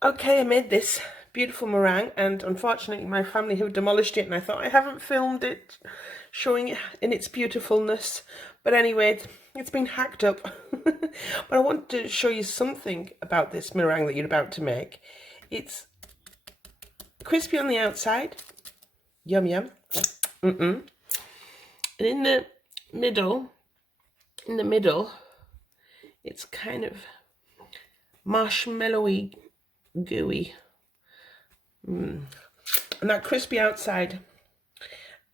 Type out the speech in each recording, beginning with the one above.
Okay, I made this beautiful meringue, and unfortunately my family have demolished it, and I thought I haven't filmed it showing it in its beautifulness. But anyway, it's been hacked up. But I want to show you something about this meringue that you're about to make. It's crispy on the outside. Yum yum. And in the middle, it's kind of marshmallowy, gooey. And that crispy outside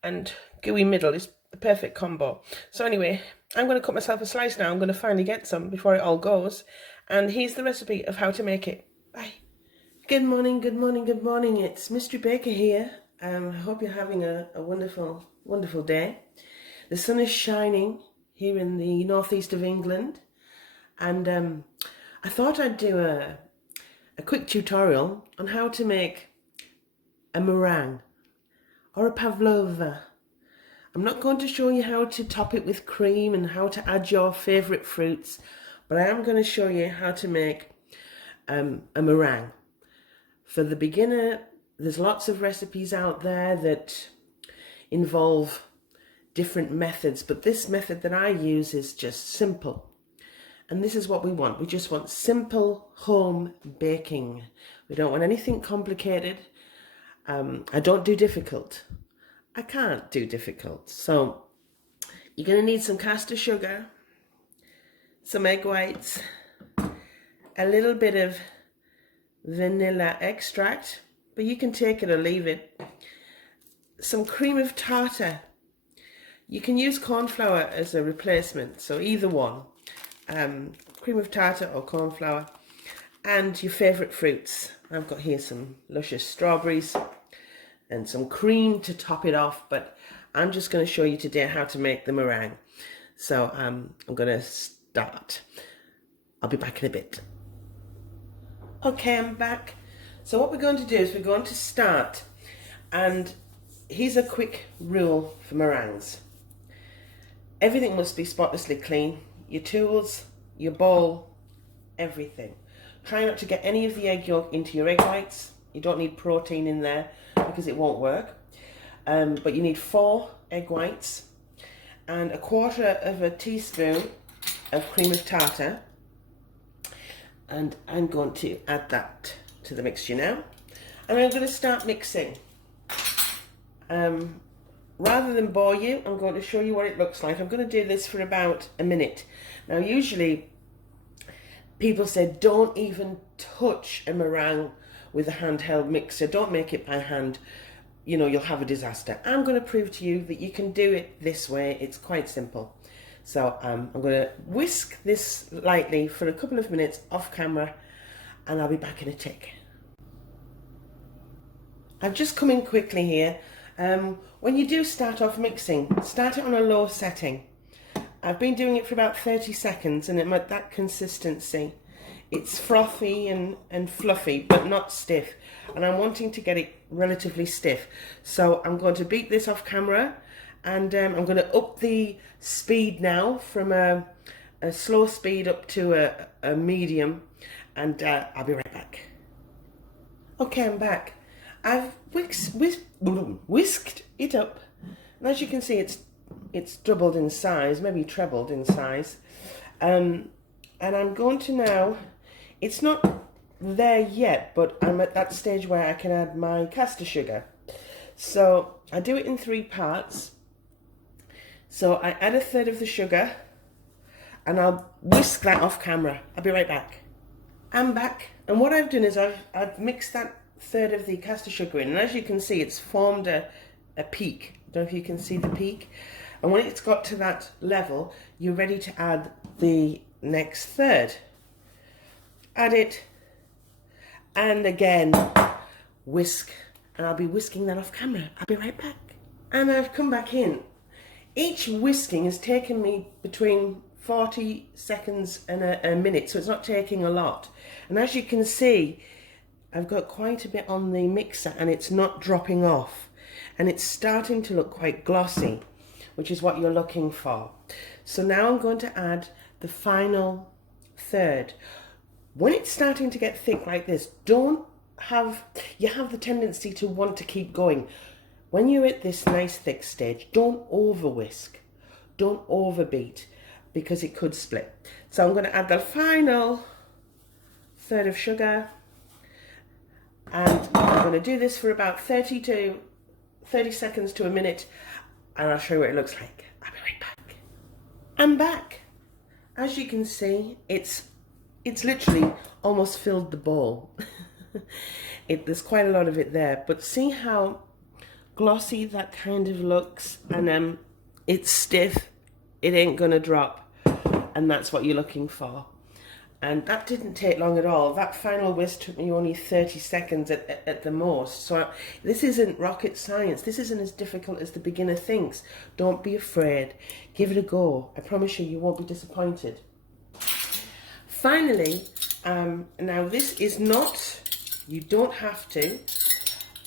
and gooey middle is the perfect combo. So anyway, I'm going to cut myself a slice now. I'm going to finally get some before it all goes. And here's the recipe of how to make it. Bye. Good morning, good morning, good morning. It's Mystery Baker here. I hope you're having a wonderful, wonderful day. The sun is shining here in the northeast of England. And I thought I'd do a quick tutorial on how to make a meringue or a pavlova. I'm not going to show you how to top it with cream and how to add your favourite fruits, but I am going to show you how to make a meringue. For the beginner, there's lots of recipes out there that involve different methods, but this method that I use is just simple. And this is what we want. We just want simple home baking. We don't want anything complicated. I don't do difficult. I can't do difficult. So you're going to need some caster sugar, some egg whites, a little bit of vanilla extract, but you can take it or leave it, some cream of tartar. You can use cornflour as a replacement, so either one, cream of tartar or cornflour, and your favourite fruits. I've got here some luscious strawberries and some cream to top it off, but I'm just going to show you today how to make the meringue. So I'm going to start. I'll be back in a bit. Okay, I'm back. So what we're going to do is we're going to start, and here's a quick rule for meringues. Everything must be spotlessly clean. Your tools, your bowl, everything. Try not to get any of the egg yolk into your egg whites. You don't need protein in there because it won't work. But you need 4 egg whites and 1/4 teaspoon of cream of tartar. And I'm going to add that to the mixture now. And I'm going to start mixing. Rather than bore you, I'm going to show you what it looks like. I'm going to do this for about a minute. Now, usually people say don't even touch a meringue with a handheld mixer. Don't make it by hand. You know, you'll have a disaster. I'm going to prove to you that you can do it this way. It's quite simple. So I'm going to whisk this lightly for a couple of minutes off camera, and I'll be back in a tick. I've just come in quickly here. When you do start off mixing, start it on a low setting. I've been doing it for about 30 seconds and I'm at that consistency. It's frothy and fluffy, but not stiff. And I'm wanting to get it relatively stiff. So I'm going to beat this off camera, and I'm going to up the speed now from a slow speed up to a medium, and I'll be right back. Okay, I'm back. I've whisked it up, and as you can see, it's doubled in size, maybe trebled in size. And I'm going to now, it's not there yet, but I'm at that stage where I can add my caster sugar. So I do it in 3 parts. So I add 1/3 of the sugar, and I'll whisk that off camera. I'll be right back. I'm back, and what I've done is I've mixed that 1/3 of the caster sugar in, and as you can see, it's formed a peak. I don't know if you can see the peak. And when it's got to that level, you're ready to add the next 1/3. Add it, and again, whisk. And I'll be whisking that off camera. I'll be right back. And I've come back in. Each whisking has taken me between 40 seconds and a minute, so it's not taking a lot. And as you can see, I've got quite a bit on the mixer and it's not dropping off. And it's starting to look quite glossy, which is what you're looking for. So now I'm going to add the final 1/3. When it's starting to get thick like this, you have the tendency to want to keep going. When you're at this nice thick stage, don't over whisk, don't overbeat, because it could split. So I'm going to add the final third of sugar, and I'm going to do this for about 30 seconds to a minute, and I'll show you what it looks like. I'll be right back. I'm back. As you can see, it's literally almost filled the bowl. There's quite a lot of it there, but see how glossy that kind of looks, and it's stiff, it ain't gonna drop, and that's what you're looking for. And that didn't take long at all. That final whisk took me only 30 seconds at the most. So this isn't rocket science. This isn't as difficult as the beginner thinks. Don't be afraid. Give it a go. I promise you, you won't be disappointed. Finally, now this is not, you don't have to,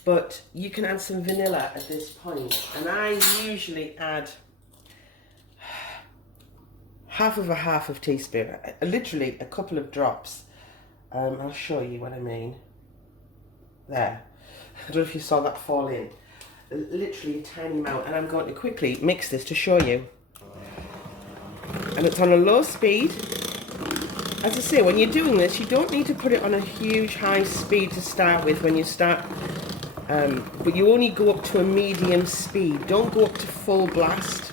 but you can add some vanilla at this point. And I usually add half of teaspoon, literally a couple of drops. I'll show you what I mean. There. I don't know if you saw that fall in. Literally a tiny amount. And I'm going to quickly mix this to show you. And it's on a low speed. As I say, when you're doing this, you don't need to put it on a huge high speed to start with when you start. But you only go up to a medium speed. Don't go up to full blast,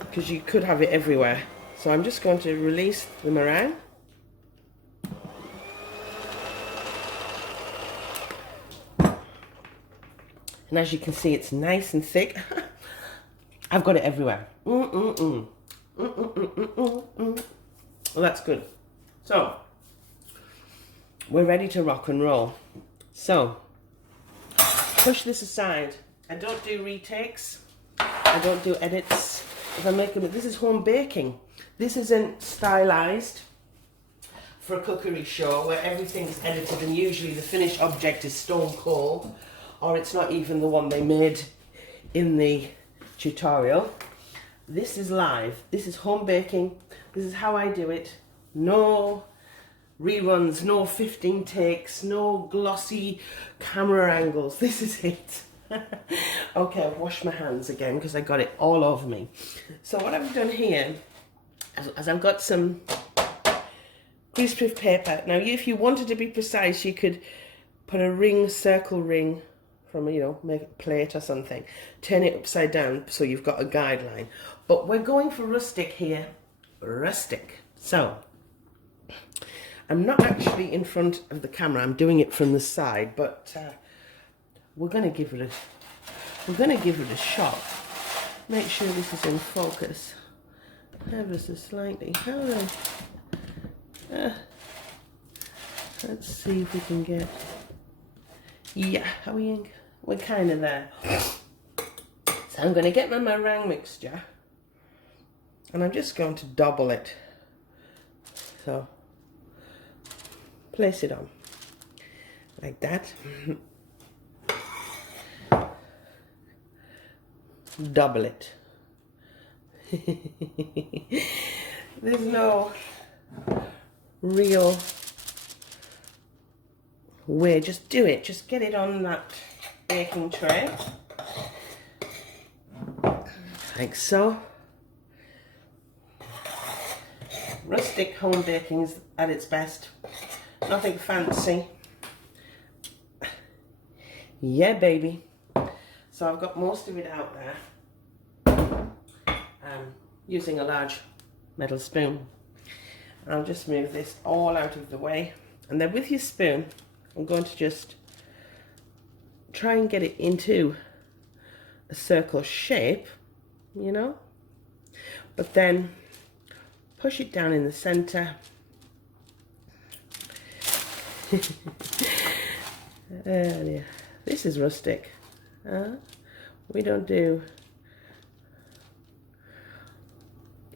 because you could have it everywhere. So I'm just going to release the meringue. And as you can see, it's nice and thick. I've got it everywhere. Well, that's good. So, we're ready to rock and roll. So, push this aside. I don't do retakes. I don't do edits. If I make them, this is home baking. This isn't stylized for a cookery show where everything's edited and usually the finished object is stone cold, or it's not even the one they made in the tutorial. This is live. This is home baking. This is how I do it. No reruns, no 15 takes, no glossy camera angles. This is it. Okay, I've washed my hands again because I got it all over me. So what I've done here is I've got some greaseproof paper. Now, if you wanted to be precise, you could put a ring, circle ring from, make a plate or something. Turn it upside down so you've got a guideline. But we're going for rustic here. Rustic. So, I'm not actually in front of the camera. I'm doing it from the side, but we're going to give it a shot. Make sure this is in focus ever so slightly. Let's see if we can get, yeah, we're kind of there. So I'm going to get my meringue mixture and I'm just going to double it. So place it on like that. Double it. There's no real way. Just do it. Just get it on that baking tray. Like so. Rustic home baking's at its best. Nothing fancy. Yeah, baby. So I've got most of it out there. Using a large metal spoon. I'll just move this all out of the way. And then with your spoon, I'm going to just try and get it into a circle shape, but then push it down in the center. Yeah. This is rustic. We don't do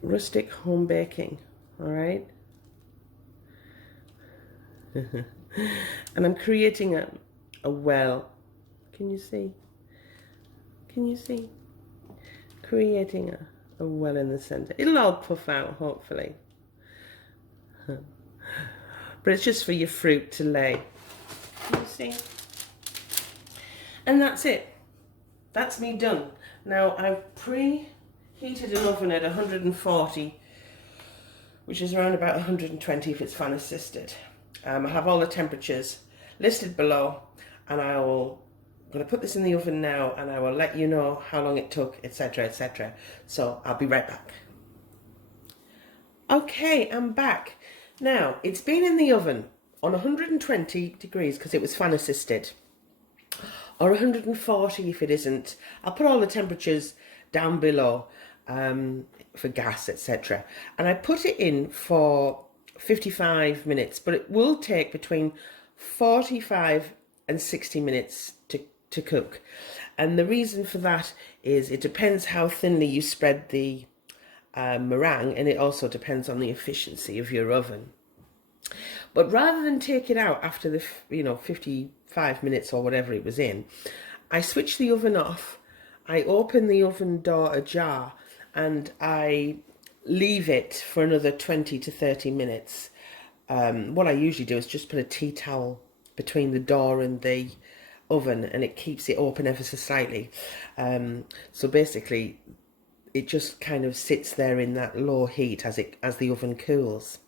rustic home baking, all right? And I'm creating a well. Can you see? Creating a well in the center. It'll all puff out, hopefully. but it's just for your fruit to lay. You see? And that's it. That's me done. Now I've preheated an oven at 140, which is around about 120 if it's fan assisted. I have all the temperatures listed below, and I'm going to put this in the oven now, and I will let you know how long it took, etc, etc. So I'll be right back. Okay, I'm back. Now, it's been in the oven on 120 degrees because it was fan assisted, or 140 if it isn't. I'll put all the temperatures down below for gas, etc. And I put it in for 55 minutes, but it will take between 45 and 60 minutes to cook. And the reason for that is it depends how thinly you spread the meringue, and it also depends on the efficiency of your oven. But rather than take it out after the 55 minutes or whatever it was in, I switch the oven off, I open the oven door ajar, and I leave it for another 20 to 30 minutes. What I usually do is just put a tea towel between the door and the oven, and it keeps it open ever so slightly. So basically it just kind of sits there in that low heat as the oven cools.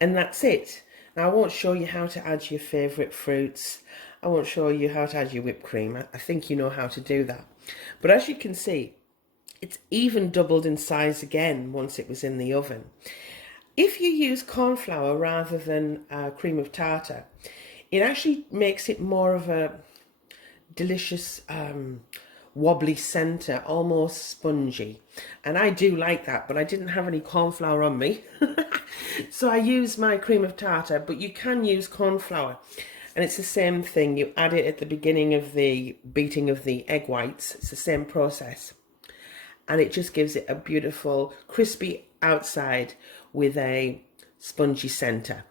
And that's it. Now I won't show you how to add your favourite fruits. I won't show you how to add your whipped cream. I think you know how to do that. But as you can see, it's even doubled in size again once it was in the oven. If you use cornflour rather than cream of tartar, it actually makes it more of a delicious wobbly centre, almost spongy. And I do like that, but I didn't have any cornflour on me. So I use my cream of tartar, but you can use cornflour. And it's the same thing. You add it at the beginning of the beating of the egg whites. It's the same process. And it just gives it a beautiful crispy outside with a spongy centre.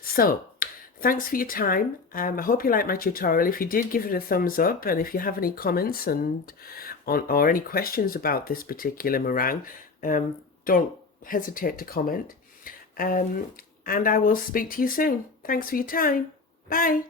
So thanks for your time. I hope you liked my tutorial. If you did, give it a thumbs up, and if you have any comments or any questions about this particular meringue, don't hesitate to comment. And I will speak to you soon. Thanks for your time. Bye.